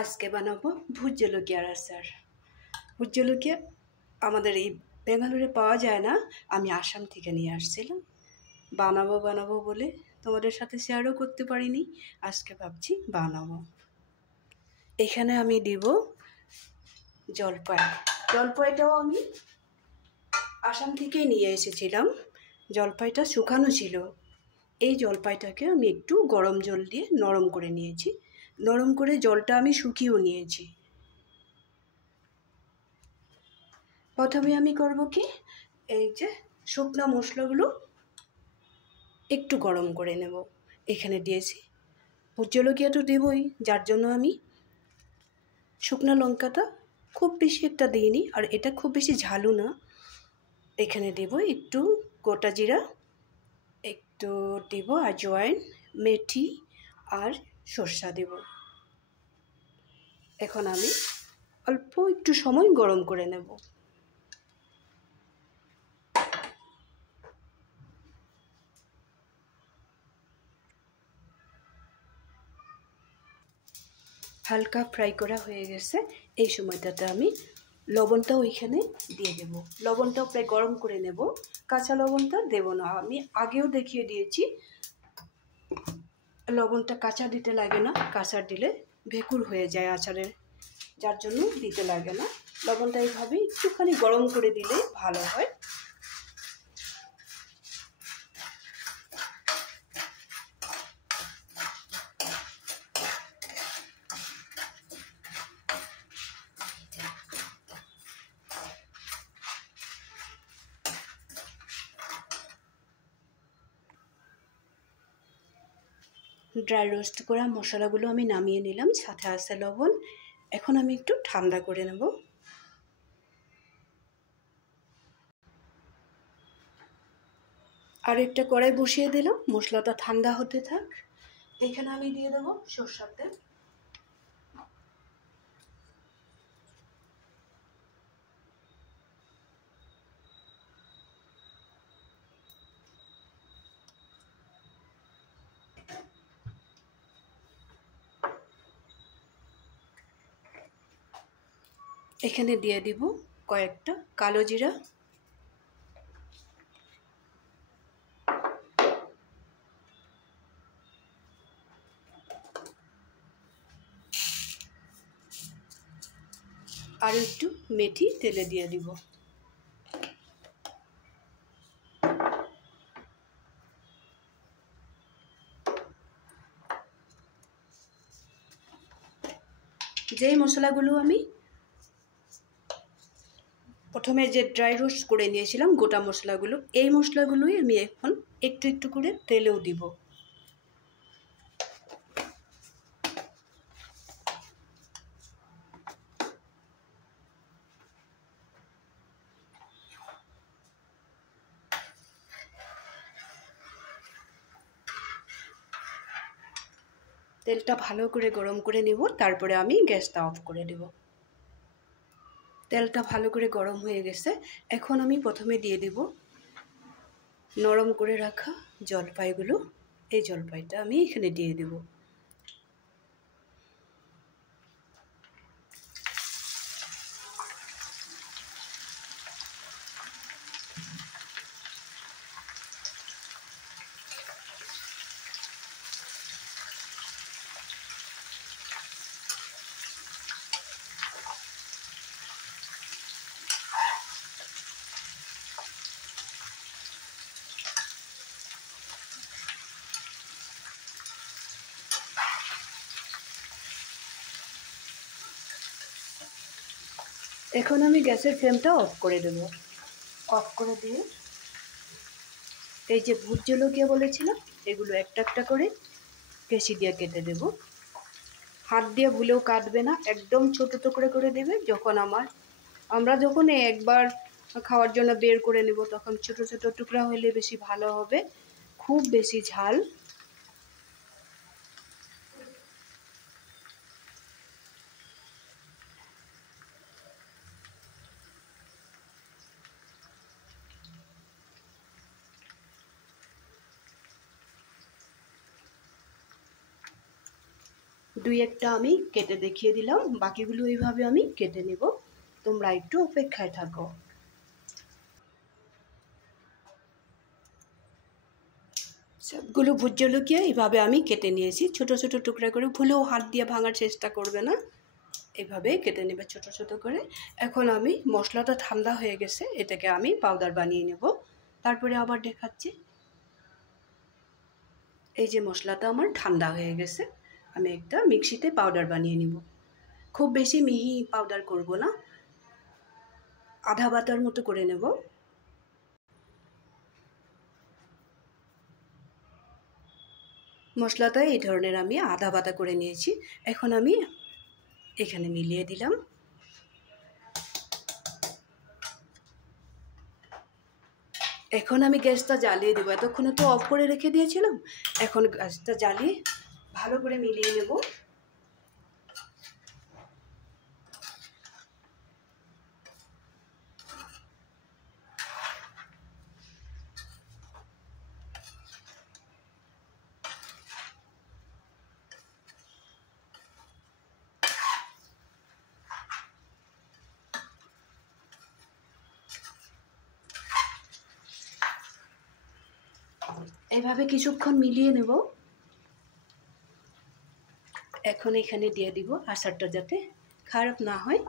আজকে বানাবো ভুত জলকিয়ার আচার। ভুত জলকিয়া আমাদের এই বেঙ্গালুরু পাওয়া যায় না, আমি আসাম থেকে নিয়ে আসছিলাম। বানাবো বানাবো বলে তোমাদের সাথে শেয়ারও করতে পারিনি, আজকে ভাবছি বানাবো। এখানে আমি দিব জলপাই। জলপাইটাও আমি আসাম থেকেই নিয়ে এসেছিলাম। জলপাইটা শুকানো ছিল। এই জলপাইটাকে আমি একটু গরম জল দিয়ে নরম করে নিয়েছি। নরম করে জলটা আমি শুকিয়েও নিয়েছি। প্রথমে আমি করব কি, এই যে শুকনো মশলাগুলো একটু গরম করে নেব। এখানে দিয়েছি ভোট জলকিয়া তো দেবই, যার জন্য আমি শুকনো লঙ্কাটা খুব বেশি একটা দিইনি, আর এটা খুব বেশি ঝালও না। এখানে দেব একটু গোটা জিরা, একটু দেব আজওয়াইন, মেথি আর সর্ষা দেব। এখন আমি অল্প একটু সময় গরম করে নেব। হালকা ফ্রাই করা হয়ে গেছে। এই সময়টাতে আমি লবণটাও এখানে দিয়ে দেব। লবণটাও প্রায় গরম করে নেব। কাঁচা লবণটা দেব না, আমি আগেও দেখিয়ে দিয়েছি লবণটা কাঁচা দিতে লাগে না। কাঁচা দিলে ভেকুর হয়ে যায় আচারের, যার জন্য দিতে লাগে না। লবণটা এইভাবে একটুখানি গরম করে দিলে ভালো হয়। ড্রাই রোস্ট করা মশলাগুলো আমি নামিয়ে নিলাম, সাথে আছে লবণ। এখন আমি একটু ঠান্ডা করে নেব। আর একটা কড়াই বসিয়ে দিলাম, মশলাটা ঠান্ডা হতে থাক। এখানে আমি দিয়ে দেবো সরষের তেল। এখানে দিয়ে দিব কয়েকটা কালো জিরা, আর একটু মেথি তেলে দিয়ে দিব। যেই মশলাগুলো আমি প্রথমে যে ড্রাই রোস্ট করে নিয়েছিলাম গোটা মশলাগুলো, এই মশলাগুলোই আমি এখন একটু একটু করে তেলেও দিব। তেলটা ভালো করে গরম করে নেব, তারপরে আমি গ্যাসটা অফ করে দেব। তেলটা ভালো করে গরম হয়ে গেছে। এখন আমি প্রথমে দিয়ে দেব নরম করে রাখা জলপাইগুলো। এই জলপাইটা আমি এখানে দিয়ে দেব। এখন আমি গ্যাসের ফ্লেমটা অফ করে দেব। অফ করে দিয়ে এই যে ভুত জলকিয়া বলেছিলাম, এগুলো একটা একটা করে কেশি দিয়ে কেটে দেব। হাত দিয়ে ভুলেও কাটবে না, একদম ছোট টুকরো করে দেবে। আমরা যখন একবার খাওয়ার জন্য বের করে নেব, তখন ছোট ছোট টুকরা হলে বেশি ভালো হবে। খুব বেশি ঝাল দুই একটা আমি কেটে দেখিয়ে দিলাম, বাকিগুলো এইভাবে আমি কেটে নেব। তোমরা একটু অপেক্ষায় থাকো। সবগুলো ভুত জলকিয়া এইভাবে আমি কেটে নিয়েছি, ছোট ছোট টুকরা করে। ভুলেও হাত দিয়ে ভাঙার চেষ্টা করবে না, এইভাবে কেটে নেবে ছোট ছোট করে। এখন আমি মশলাটা ঠান্ডা হয়ে গেছে, এটাকে আমি পাউডার বানিয়ে নেব। তারপরে আবার দেখাচ্ছি। এই যে মশলাটা আমার ঠান্ডা হয়ে গেছে, আমি একটা মিক্সিতে পাউডার বানিয়ে নিব। খুব বেশি মিহি পাউডার করব না, আধা বাটার মতো করে নেব। মশলাটা এই ধরনের আমি আধা বাটা করে নিয়েছি। এখন আমি এখানে মিলিয়ে দিলাম। এখন আমি গ্যাসটা জ্বালিয়ে দেবো। এতক্ষণে তো অফ করে রেখে দিয়েছিলাম, এখন গ্যাসটা জ্বালিয়ে ভালো করে মিলিয়ে নেব। এইভাবে কিছুক্ষণ মিলিয়ে নেব। এখন এখানে দিয়ে দিব আচারটা যাতে খারাপ না হয়,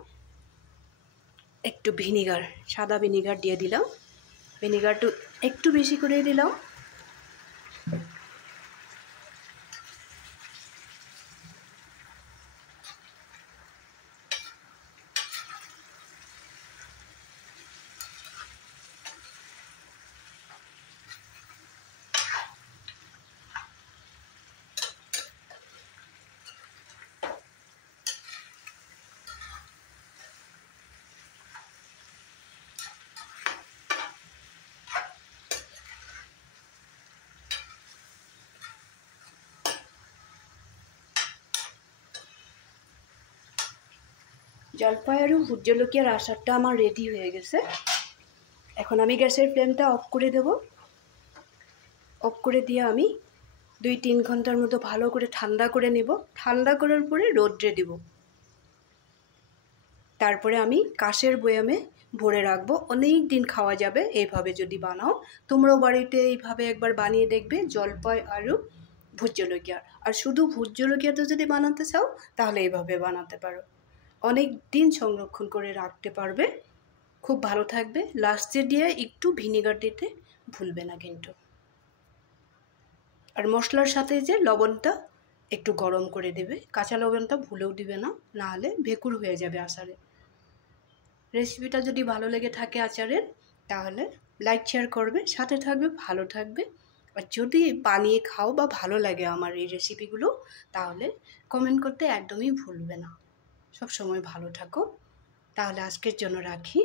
একটু ভিনিগার, সাদা ভিনিগার দিয়ে দিলাম। ভিনিগারটা একটু বেশি করে দিলাম। জলপাই আর ভুত জলকিয়ার আচারটা আমার রেডি হয়ে গেছে। এখন আমি গ্যাসের ফ্লেমটা অফ করে দেব। অফ করে দিয়ে আমি 2-3 ঘন্টার মতো ভালো করে ঠান্ডা করে নেব। ঠান্ডা করার পরে রোদ্রে দেব। তারপরে আমি কাঁচের বয়ামে ভরে রাখবো, অনেক দিন খাওয়া যাবে এইভাবে যদি বানাও। তোমরাও বাড়িতে এইভাবে একবার বানিয়ে দেখবে জলপাই আলু ভুত জলকিয়া। আর শুধু ভুত জলকিয়াটা যদি বানাতে চাও তাহলে এইভাবে বানাতে পারো, অনেক দিন সংরক্ষণ করে রাখতে পারবে, খুব ভালো থাকবে। লাস্টে দিয়ে একটু ভিনিগার দিতে ভুলবে না কিন্তু। আর মশলার সাথে যে লবণটা একটু গরম করে দেবে, কাঁচা লবণটা ভুলেও দিবে না, নাহলে ভেঁকুর হয়ে যাবে আচারে। রেসিপিটা যদি ভালো লেগে থাকে আচারের, তাহলে লাইক শেয়ার করবে, সাথে থাকবে, ভালো থাকবে। আর যদি বানিয়ে খাও বা ভালো লাগে আমার এই রেসিপিগুলো, তাহলে কমেন্ট করতে একদমই ভুলবে না। সব সময় ভালো থাকো। তাহলে আজকের জন্য রাখি।